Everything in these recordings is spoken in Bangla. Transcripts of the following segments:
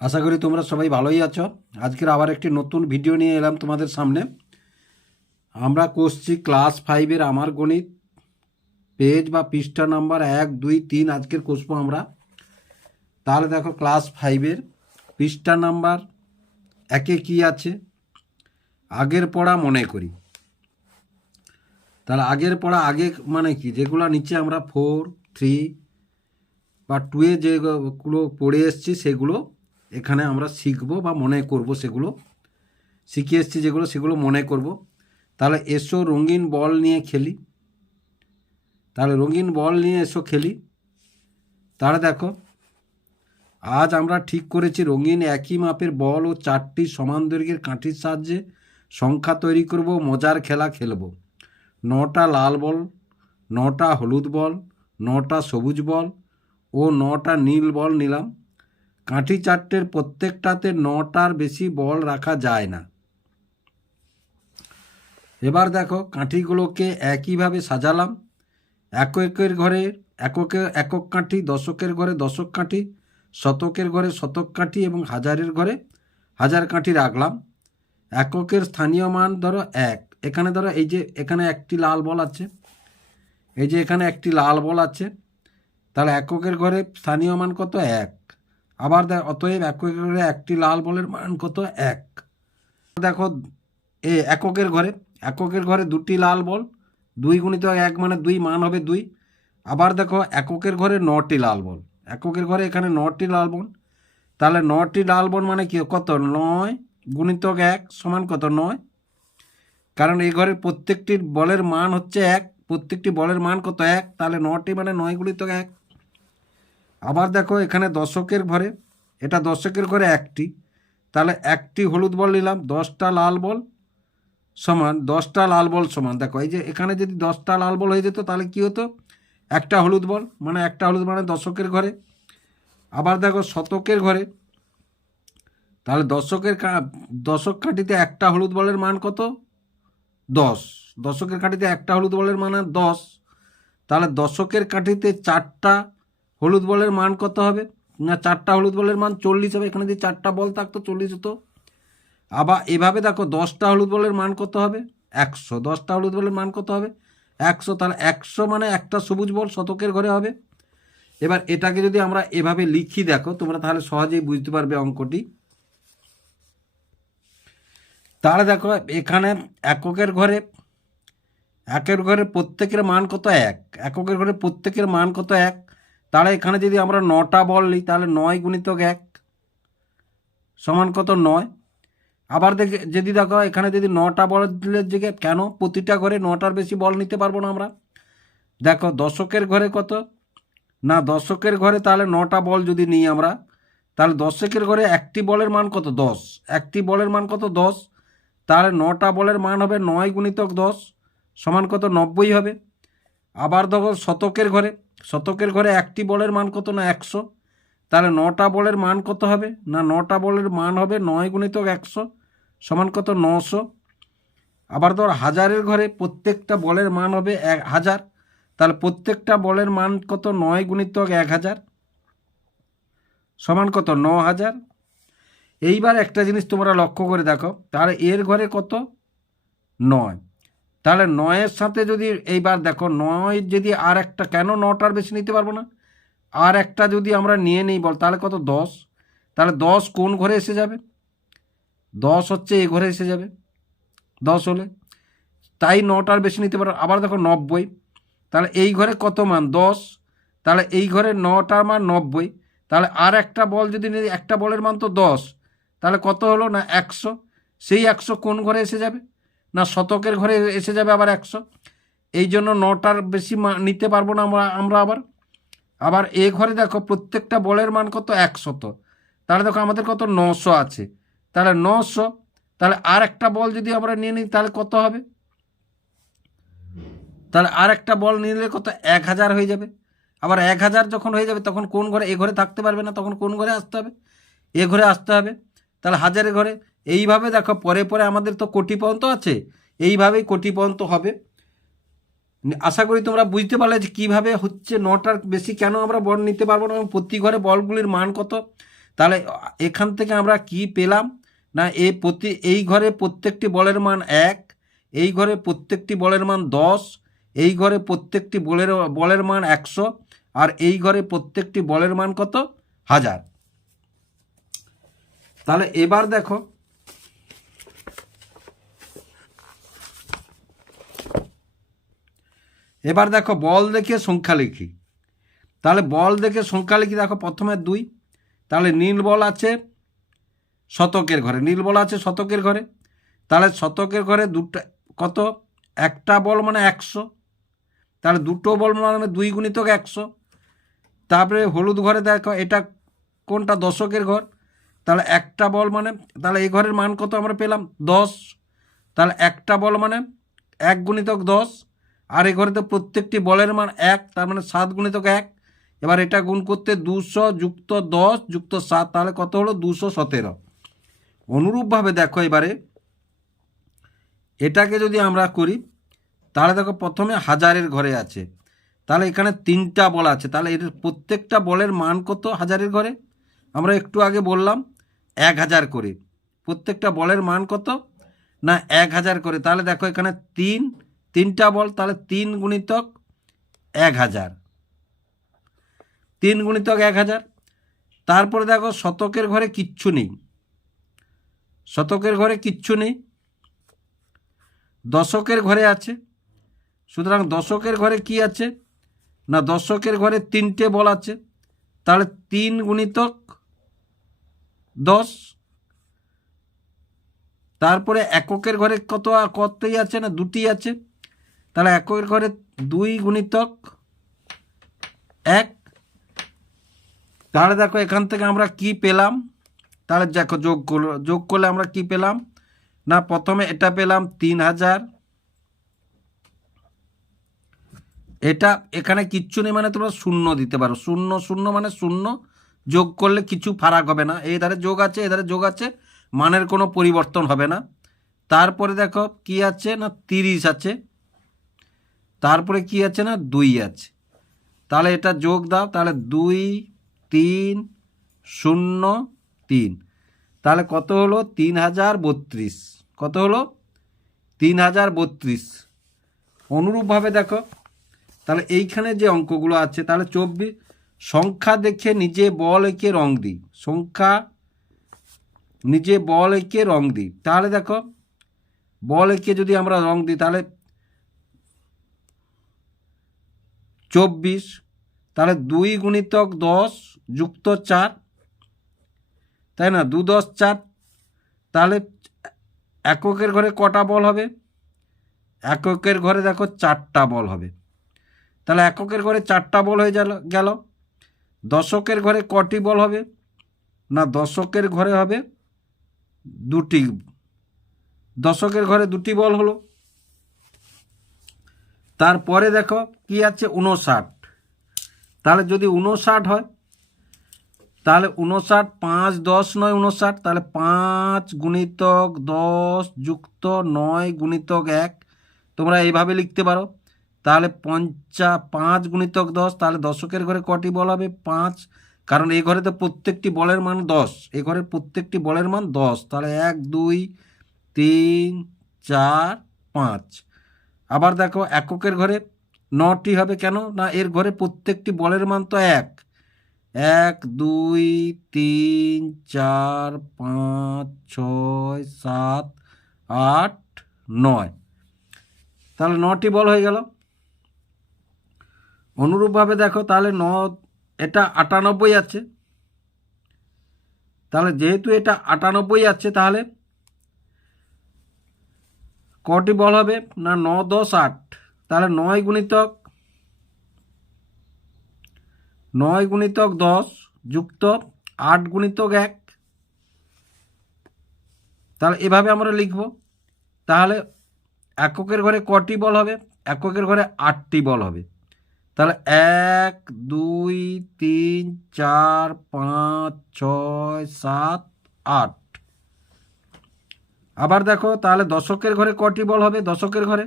আশা করি তোমরা সবাই ভালোই আছো। আজকের আবার একটি নতুন ভিডিও নিয়ে এলাম তোমাদের সামনে। আমরা করছি ক্লাস 5-এর আমার গণিত, পেজ বা পৃষ্ঠা নাম্বার 1, 2, 3 আজকের কষবো আমরা। তাহলে দেখো ক্লাস 5-এর পৃষ্ঠা নাম্বার 1-এ কী আছে, আগের পড়া মনে করি। তাহলে আগের পড়া আগে মানে কি, যেগুলো নিচে আমরা 4, 3 বা 2-এ যেগুলো পড়ে এসছি সেগুলো এখানে আমরা শিখবো বা মনে করব, সেগুলো শিখে এসছি যেগুলো সেগুলো মনে করব। তাহলে এসো রঙিন বল নিয়ে খেলি। তাহলে রঙিন বল নিয়ে এসো খেলি। তাহলে দেখো আজ আমরা ঠিক করেছি রঙিন একই মাপের বল ও 4টি সমান দৈর্ঘ্যের কাঠির সাহায্যে সংখ্যা তৈরি করব, মজার খেলা খেলব। 9টা লাল বল, 9টা হলুদ বল, 9টা সবুজ বল ও 9টা নীল বল নিলাম। কাঠি 4টের প্রত্যেকটাতে 9টার বেশি বল রাখা যায় না। এবার দেখো কাঠিগুলোকে একইভাবে সাজালাম। এককের ঘরে একক কাঠি, দশকের ঘরে দশক কাঠি, শতকের ঘরে শতক কাঠি এবং হাজারের ঘরে হাজার কাঠি রাখলাম। এককের স্থানীয় মান ধরো 1। এখানে ধরো এই যে এখানে একটি লাল বল আছে, এই যে এখানে একটি লাল বল আছে। তাহলে এককের ঘরে স্থানীয় মান কত? 1। আবার অতএব এককের ঘরে একটি লাল বলের মান কত? 1। দেখো এককের ঘরে 2টি লাল বল, 2 গুণিত 1 মানে 2, মান হবে 2। আবার দেখো এককের ঘরে 9টি লাল বল, এককের ঘরে এখানে 9টি লাল বল। তাহলে 9টি লাল বল মানে কি, কত? 9 গুণিত 1 সমান কত? 9। কারণ এই ঘরের প্রত্যেকটির বলের মান হচ্ছে 1, প্রত্যেকটি বলের মান কত? 1। তাহলে 9টি মানে 9 গুণিত 1। আবার দেখো এখানে দশকের ঘরে, এটা দশকের ঘরে একটি, তাহলে একটি হলুদ বল নিলাম। 10টা লাল বল সমান 10টা লাল বল সমান, দেখো এই যে এখানে যদি 10টা লাল বল হয়ে যেত তাহলে কি হতো? একটা হলুদ বল, মানে একটা হলুদ মানে দশকের ঘরে। আবার দেখো শতকের ঘরে, তাহলে দশক কাঠিতে একটা হলুদ বলের মান কত? 10। দশকের কাঠিতে একটা হলুদ বলের মান 10। তাহলে দশকের কাঠিতে 4টা হলুদ বলের মান কত হবে? না, 4টা হলুদ বলের মান 40 হবে। এখানে যদি 4টা বল থাকতো 40 হতো। আবার এভাবে দেখো 10টা হলুদ বলের মান কত হবে? 100। 10টা হলুদ বলের মান কত হবে? 100। তাহলে 100 মানে একটা সবুজ বল শতকের ঘরে হবে। এবার এটাকে যদি আমরা এভাবে লিখি, দেখো তোমরা তাহলে সহজেই বুঝতে পারবে অঙ্কটি। তাহলে দেখো এখানে এককের ঘরে প্রত্যেকের মান কত? 1। এককের ঘরে প্রত্যেকের মান কত? 1। তাহলে এখানে যদি আমরা 9টা বল নিই, তাহলে 9 গুণিত 1 সমান কত? 9। আবার যদি দেখো এখানে যদি 9টা বলের দিকে, কেন প্রতিটা ঘরে 9টার বেশি বল নিতে পারবো না আমরা। দেখো দশকের ঘরে কত? না, দশকের ঘরে তাহলে 9টা বল যদি নিই আমরা, তাহলে দশকের ঘরে একটি বলের মান কত? 10। একটি বলের মান কত? 10। তাহলে 9টা বলের মান হবে 9 গুণিতক 10 সমান কত? 90 হবে। আবার দেখো শতকের ঘরে একটি বলের মান কত? না, 100। তাহলে 9টা বলের মান কত হবে? না, 9টা বলের মান হবে 9 গুণিতক 100 সমান কত? 900। আবার ধর হাজারের ঘরে প্রত্যেকটা বলের মান হবে 1000। তাহলে প্রত্যেকটা বলের মান কত? 9 গুণিতক 1000 সমান কত? 9000। এইবার একটা জিনিস তোমরা লক্ষ্য করে দেখো, তাহলে এর ঘরে কত? 9। তাহলে 9-এর সাথে যদি এইবার দেখো 9 যদি আর একটা, কেন 9টার বেশি নিতে পারবো না? আর একটা যদি আমরা নিয়ে নিই বল, তাহলে কত? 10। তাহলে 10 কোন ঘরে এসে যাবে? 10 হচ্ছে এই ঘরে এসে যাবে 10 হলে, তাই 9টার বেশি নিতে পারো। আবার দেখো 90, তাহলে এই ঘরে কত মান? 10। তাহলে এই ঘরে 9টার মান 90। তাহলে আর একটা বল যদি নিই, একটা বলের মান তো 10, তাহলে কত হলো? না, 100। সেই 100 কোন ঘরে এসে যাবে? না, শতকের ঘরে এসে যাবে আবার 100। এই জন্য 9টার বেশি নিতে পারবো না আমরা আবার এ ঘরে দেখো প্রত্যেকটা বলের মান কত? 100। তাহলে দেখো আমাদের কত? 900 আছে। তাহলে 900, তাহলে আর একটা বল যদি আমরা নিয়ে নিই তাহলে কত হবে? তাহলে আর একটা বল নিলে কত? 1000 হয়ে যাবে। আবার 1000 যখন হয়ে যাবে তখন কোন ঘরে? এ ঘরে থাকতে পারবে না, তখন কোন ঘরে আসতে হবে? এ ঘরে আসতে হবে। তাহলে হাজারের ঘরে। এইভাবে দেখো পরে পরে আমাদের তো কোটি পর্যন্ত আছে, এইভাবেই কোটি পর্যন্ত হবে। আশা করি তোমরা বুঝতে পারলে যে কীভাবে হচ্ছে 9টার বেশি কেন আমরা বল নিতে পারবো না এবং প্রতি ঘরে বলগুলির মান কত। তাহলে এখান থেকে আমরা কি পেলাম না এই ঘরে প্রত্যেকটি বলের মান 1, এই ঘরে প্রত্যেকটি বলের মান 10, এই ঘরে প্রত্যেকটি বলের মান 100, আর এই ঘরে প্রত্যেকটি বলের মান কত 1000। তাহলে এবার দেখো বল দেখে সংখ্যা লিখি। তাহলে বল দেখে সংখ্যা লিখি। দেখো প্রথমে 2, তাহলে নীল বল আছে শতকের ঘরে, তাহলে শতকের ঘরে দুটো কত, একটা বল মানে 100, তাহলে দুটো বল মানে 2 গুণিতক 100। তারপরে হলুদ ঘরে দেখো এটা কোনটা, দশকের ঘর, তাহলে একটা বল মানে, তাহলে এই ঘরের মান কত আমরা পেলাম 10, তাহলে একটা বল মানে 1 গুণিতক 10, আর এই ঘরে তো প্রত্যেকটি বলের মান 1, তার মানে 7 গুণিতক 1। এবার এটা গুণ করতে 200 যুক্ত 10 যুক্ত 7, তাহলে কত হলো 217। অনুরূপভাবে দেখো এবারে এটাকে যদি আমরা করি, তাহলে দেখো প্রথমে হাজারের ঘরে আছে, তাহলে এখানে 3টা বল আছে, তাহলে এর প্রত্যেকটা বলের মান কত হাজারের ঘরে, আমরা একটু আগে বললাম 1000 করে, প্রত্যেকটা বলের মান কত না 1000 করে। তাহলে দেখো এখানে 3টা বল, তাহলে 3 গুণিতক 1000, 3 গুণিতক 1000। তারপরে দেখো শতকের ঘরে কিচ্ছু নেই, দশকের ঘরে আছে। সুতরাং দশকের ঘরে কি আছে না, দশকের ঘরে 3টে বল আছে, তাহলে 3 গুণিতক 10। তারপরে এককের ঘরে কতই আছে না, 2টি আছে, তাহলে এককের ঘরে 2 গুণিতক 1। তাহলে দেখো এখান থেকে আমরা কি পেলাম, তাহলে দেখো যোগ করলে আমরা কি পেলাম না, প্রথমে এটা পেলাম 3000, এটা এখানে কিচ্ছু নেই মানে তোমরা 0 দিতে পারো, 0 মানে 0, যোগ করলে কিছু ফারাক হবে না, এই ধারে যোগ আছে এধারে যোগ আছে, মানের কোনো পরিবর্তন হবে না। তারপরে দেখো কি আছে না 30 আছে, তারপরে কি আছে না 2 আছে, তাহলে এটা যোগ দাও, তাহলে 2 3 0 3, তাহলে কত হলো 3032, কত হলো 3032। অনুরূপভাবে দেখো তাহলে এইখানে যে অঙ্কগুলো আছে, তাহলে 24 সংখ্যা দেখে নিজে বল এঁকে রং দিই, সংখ্যা নিজে বল এঁকে রং দিই। তাহলে দেখো বল এঁকে যদি আমরা রং দিই, তাহলে 24, তাহলে 2 গুণিতক 10 যুক্ত 4, তাই না, 2 10 4। তাহলে এককের ঘরে কটা বল হবে, এককের ঘরে দেখো 4টা বল হবে, তাহলে এককের ঘরে 4টা বল হয়ে গেল। দশকের ঘরে কটি বল হবে না, দশকের ঘরে হবে 2টি, দশকের ঘরে 2টি বল হলো। তারপরে দেখো কি আছে 59, তাহলে যদি 59 হয়, তাহলে 59 5 10 9 59, তাহলে 5 গুণিতক 10 যুক্ত 9 গুণিতক 1, তোমরা এইভাবে লিখতে পারো। তাহলে 5 গুণিতক 10, তাহলে দশকের ঘরে কটি বল হবে 5, কারণ এই ঘরে তো প্রত্যেকটি বলের মান 10, এই ঘরে প্রত্যেকটি বলের মান 10, তাহলে 1 2 3 4 5। আবার দেখো এককের ঘরে 9টি হবে, কেন না এর ঘরে প্রত্যেকটি বলের মান তো 1 1 2 3 4 5 6 7 8 9, তাহলে 9টি বল হয়ে গেল। অনুরূপভাবে দেখো তাহলে এটা 98 আছে, তাহলে যেহেতু এটা 98 আছে, তাহলে কটি বল হবে না 9 10 8, তাহলে 9 গুণিতক 10 যুক্ত 8 গুণিতক 1, তাহলে এভাবে আমরা লিখব। তাহলে এককের ঘরে কটি বল হবে, এককের ঘরে 8টি বল হবে, তাহলে 1 2 3 4 5 6 7 8। আবার দেখো তাহলে দশকের ঘরে কটি বল হবে, দশকের ঘরে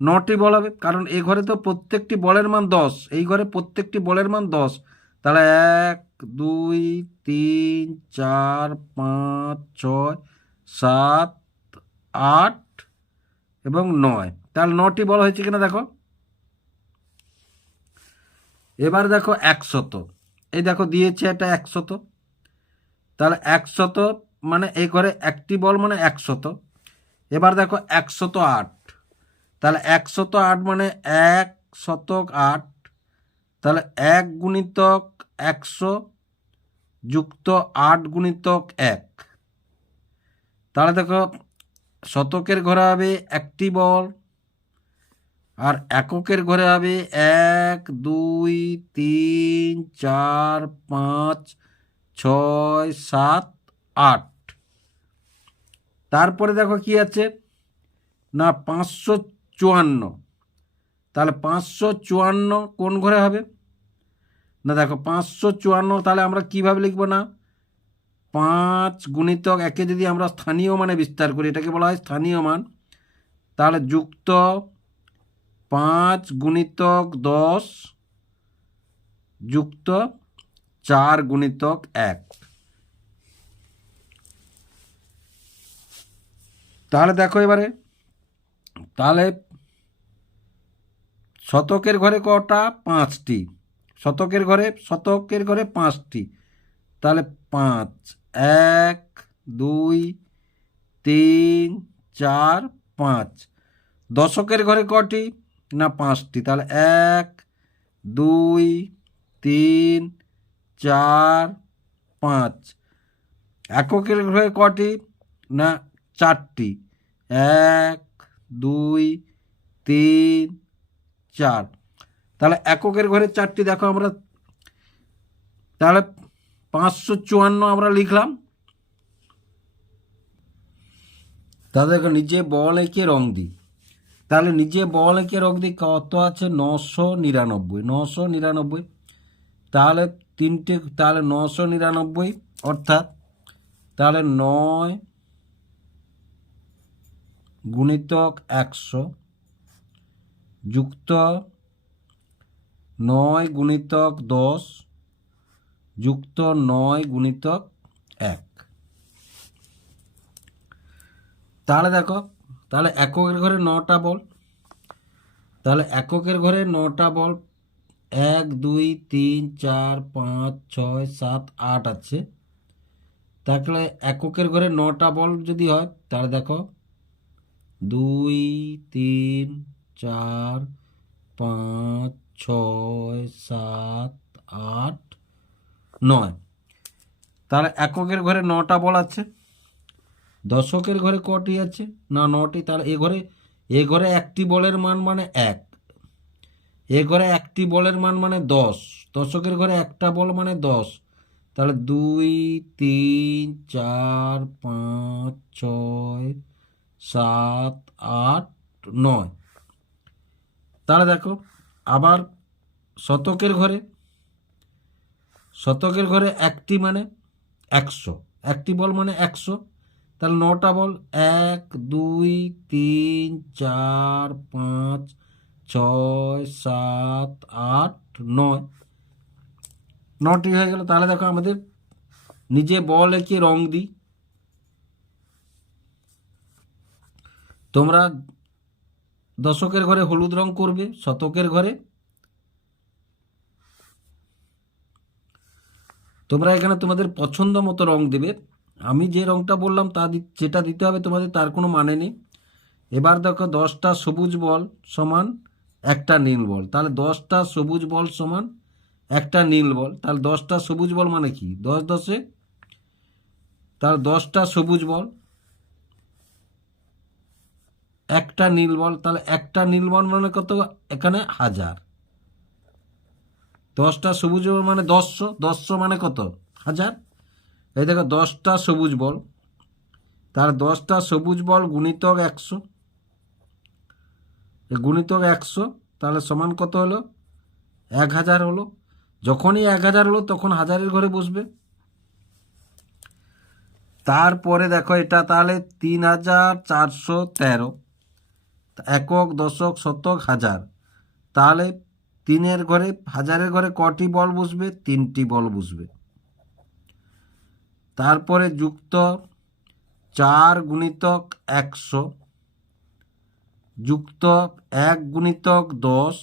9টি বল হবে, কারণ এই ঘরে তো প্রত্যেকটি বলের মান 10, এই ঘরে প্রত্যেকটি বলের মান 10, তাহলে 1 2 3 4 5 6 7 8 এবং 9, তাহলে 9টি বল হয়েছে কিনা দেখো। এবার দেখো 100, এই দেখো দিয়েছে এটা 100, তাহলে 100 মানে এই ঘরে একটি বল মানে 100। এবার দেখো 108, তাহলে 108 মানে 108, তাহলে 1 গুণিতক 100 যুক্ত 8 গুণিতক 1, তাহলে দেখো শতকের ঘরে হবে একটি বল আর এককের ঘরে হবে 1 2 3 4 5 6 7 8। তারপরে দেখো কি আছে না 554, তাহলে 554 কোন ঘরে হবে না দেখো 554, তাহলে আমরা কিভাবে লিখবো না 5 গুণিতক একে যদি আমরা স্থানীয় মানে বিস্তার করি, এটাকে বলা হয় স্থানীয় মান, তাহলে যুক্ত 5 গুণিতক 10 যুক্ত 4 গুণিতক 1, তাহলে দেখো এবারে তাহলে শতকের ঘরে কটা 5টি, শতকের ঘরে 5টি, তাহলে 5 1 2 3 4 5। দশকের ঘরে কটি না 5টি, তাহলে 1 2 3 4 5। এককের ঘরে কটি না 4টি, 1 2 3 4, তাহলে এককের ঘরে 4টি দেখো আমরা, তাহলে 554 আমরা লিখলাম। তাহলে দেখো নিজে বল এঁকে রং দিই, তাহলে নিজে বল এঁকে রং দিই কত আছে 999, তাহলে তিনটে, তাহলে 999 অর্থাৎ তাহলে 9 গুণিতক 100 যুক্ত 9 গুণিতক 10 যুক্ত 9 গুণিতক 1, তাহলে দেখো তাহলে এককের ঘরে 9টা বল, তাহলে এককের ঘরে 9টা বল 1 2 3 4 5 6 7 8 আছে, তাহলে এককের ঘরে 9টা বল যদি হয় তাহলে দেখো 2 3 4 5 6 7 8 9, তাহলে এককের ঘরে 9টা বল আছে। দশকের ঘরে কটি আছে না 9টি, তাহলে এ ঘরে একটি বলের মান মানে 1, এ ঘরে একটি বলের মান মানে 10, দশকের ঘরে একটা বল মানে 10, তাহলে 2 3 4 5 6 7 8 9, তাহলে দেখো আবার শতকের ঘরে একটি মানে 100, একটি বল মানে 100, তাহলে 9টা বল 1 2 3 4 5 6 7 8 9, 9টি হয়ে গেল। তাহলে দেখো আমাদের নিজে বল এঁকে রং দিই, তোমরা দশকের ঘরে হলুদ রং করবে, শতকের ঘরে তোমরা এখানে তোমাদের পছন্দ মতো রং দেবে, আমি যে রংটা বললাম যেটা দিতে হবে তোমাদের তার কোনো মানে নেই। এবার দেখো 10টা সবুজ বল সমান একটা নীল বল, তাহলে 10টা সবুজ বল সমান একটা নীল বল, তাহলে 10টা সবুজ বল মানে কি 10 10, তাহলে 10টা সবুজ বল একটা নীল বল, তাহলে একটা নীল বল মানে কত এখানে 1000, 10টা সবুজ বল মানে 100 মানে কত 1000। এই দেখো 10টা সবুজ বল, তাহলে 10টা সবুজ বল গুণিতক 100, গুণিতক 100 তাহলে সমান কত হলো 1000 হলো। যখনই 1000 হলো তখন হাজারের ঘরে বসবে। তারপরে দেখো এটা তাহলে 3413, একক দশক শতক হাজার, তাহলে তিনের ঘরে হাজারের ঘরে কটি বল বসবে? 3টি বল বসবে। তারপরে যুক্ত 4 গুণিতক 100 যুক্ত 1 গুণিতক 10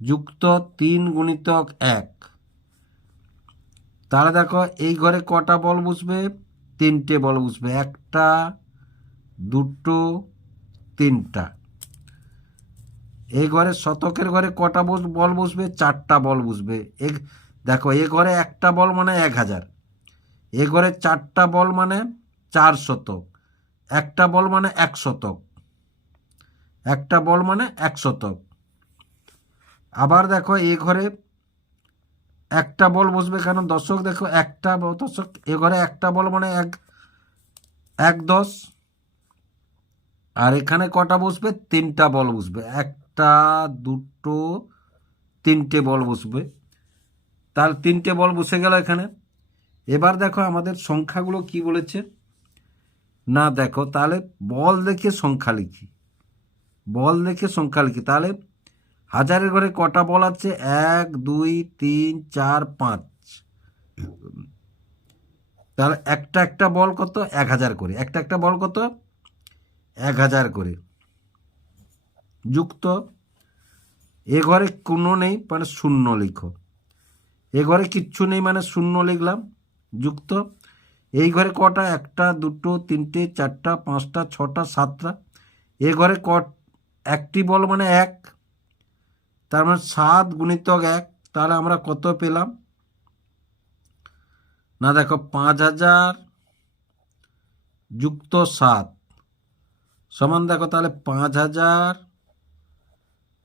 যুক্ত 3 গুণিতক 1। তাহলে দেখো এই ঘরে কটা বল বসবে? 3টে বল বসবে। 1টা 2টো 3টা। এই ঘরে শতকের ঘরে কটা বল বসবে? 4টা বল বসবে। দেখো এ ঘরে একটা বল মানে 1000, এ ঘরে 4টা বল মানে 4 শতক, একটা বল মানে 1 শতক, একটা বল মানে 1 শতক। আবার দেখো এ ঘরে একটা বল বসবে, কেন দশক, দেখো একটা দশক, এ ঘরে একটা বল মানে 1/10। আর এখানে কটা বসবে? 3টা বল বসবে। 1টা 2টো 3টে বল বসবে। তাহলে 3টে বল বসে গেল এখানে। এবার দেখো আমাদের সংখ্যাগুলো কি বলেছে না, দেখো তাহলে বল দেখে সংখ্যা লিখি, বল দেখে সংখ্যা লিখি। তাহলে হাজারের ঘরে কটা বল আছে? 1 2 3 4 5। তাহলে একটা একটা বল কত? 1000 করে। একটা একটা বল কত? 1000 করে। যুক্ত এ ঘরে কোনো নেই মানে 0 লিখো, এ ঘরে কিচ্ছু নেই মানে 0 লিখলাম। যুক্ত এই ঘরে কটা? 1টা 2টো 3টে 4টা 5টা 6টা 7টা। এ ঘরে একটি বল মানে 1, তার মানে 7 গুণিতক 1। তাহলে আমরা কত পেলাম না, দেখো 5000 যুক্ত 7 সমান, দেখো তাহলে 5000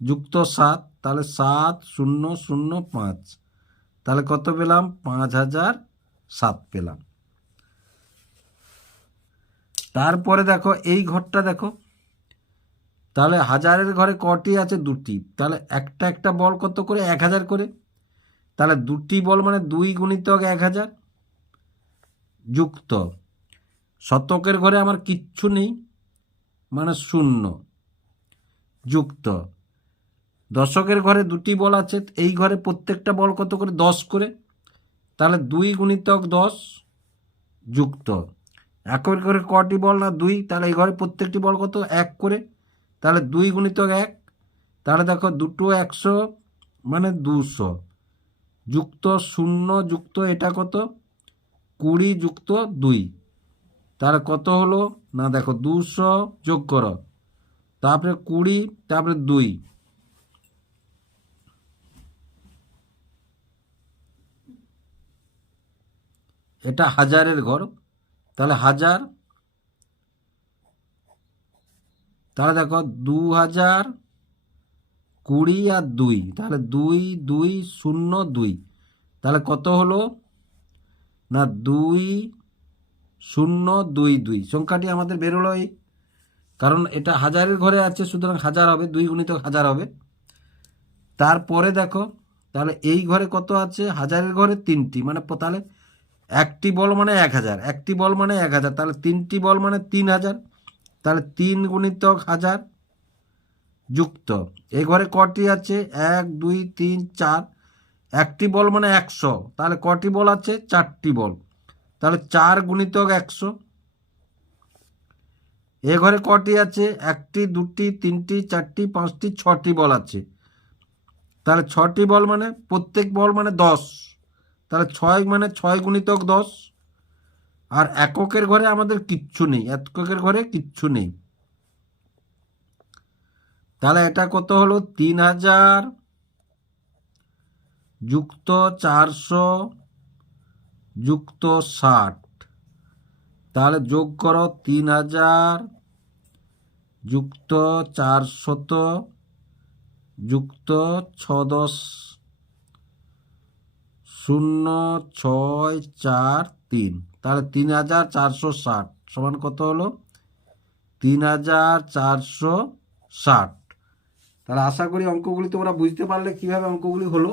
যুক্ত 7, তাহলে 7005। তাহলে কত পেলাম? 5007 পেলাম। তারপরে দেখো এই ঘরটা দেখো, তাহলে হাজারের ঘরে কটি আছে? 2টি। তাহলে একটা একটা বল কত করে? 1000 করে। তাহলে 2টি বল মানে 2 গুণিতক 1000। যুক্ত শতকের ঘরে আমার কিচ্ছু নেই মানে 0। যুক্ত দশকের ঘরে 2টি বল আছে, এই ঘরে প্রত্যেকটা বল কত করে? 10 করে। তাহলে 2 গুণিতক 10। যুক্ত একের ঘরে কটি বল না? 2। তাহলে এই ঘরে প্রত্যেকটি বল কত? 1 করে। তাহলে 2 গুণিতক 1। তাহলে দেখো 2টো 100 মানে 200। যুক্ত 0 যুক্ত এটা কত? 20 যুক্ত 2। তাহলে কত হলো না, দেখো 200 যোগ করো, তারপরে 20, তারপরে 2। এটা হাজারের ঘর। তাহলে 1000, তাহলে দেখো 2000 20 আর 2, তাহলে 2 2 0 2। তাহলে কত হলো না 2002 সংখ্যাটি আমাদের বেরোলো। এই কারণ এটা হাজারের ঘরে আছে, সুতরাং 1000 হবে, 2 গুণিতক 1000 হবে। তারপরে দেখো তাহলে এই ঘরে কত আছে? হাজারের ঘরে 3টি, মানে তাহলে একটি বল মানে 1000, একটি বল মানে 1000, তাহলে 3টি বল মানে 3000। তাহলে 3 গুণিতক 1000। যুক্ত এই ঘরে কটি আছে? 1 2 3 4। একটি বল মানে 100, তাহলে কটি বল আছে? 4টি বল। তাহলে 4 গুণিতক 100। এ ঘরে কটি আছে? 1টি 2টি 3টি 4টি 5টি 6টি বল আছে। তাহলে 6টি বল মানে প্রত্যেক বল মানে 10। তাহলে 6 মানে 6 গুণিতক 10। আর এককের ঘরে আমাদের কিচ্ছু নেই, এককের ঘরে কিচ্ছু নেই। তাহলে এটা কত হলো? 3000 যুক্ত 400 যুক্ত 60। তাহলে যোগ করো 3000 যুক্ত 400 যুক্ত 6 10 0 6 4 3। তাহলে 3460 সমান কত হলো? 3460। তাহলে আশা করি অঙ্কগুলি তোমরা বুঝতে পারলে কিভাবে অঙ্কগুলি হলো।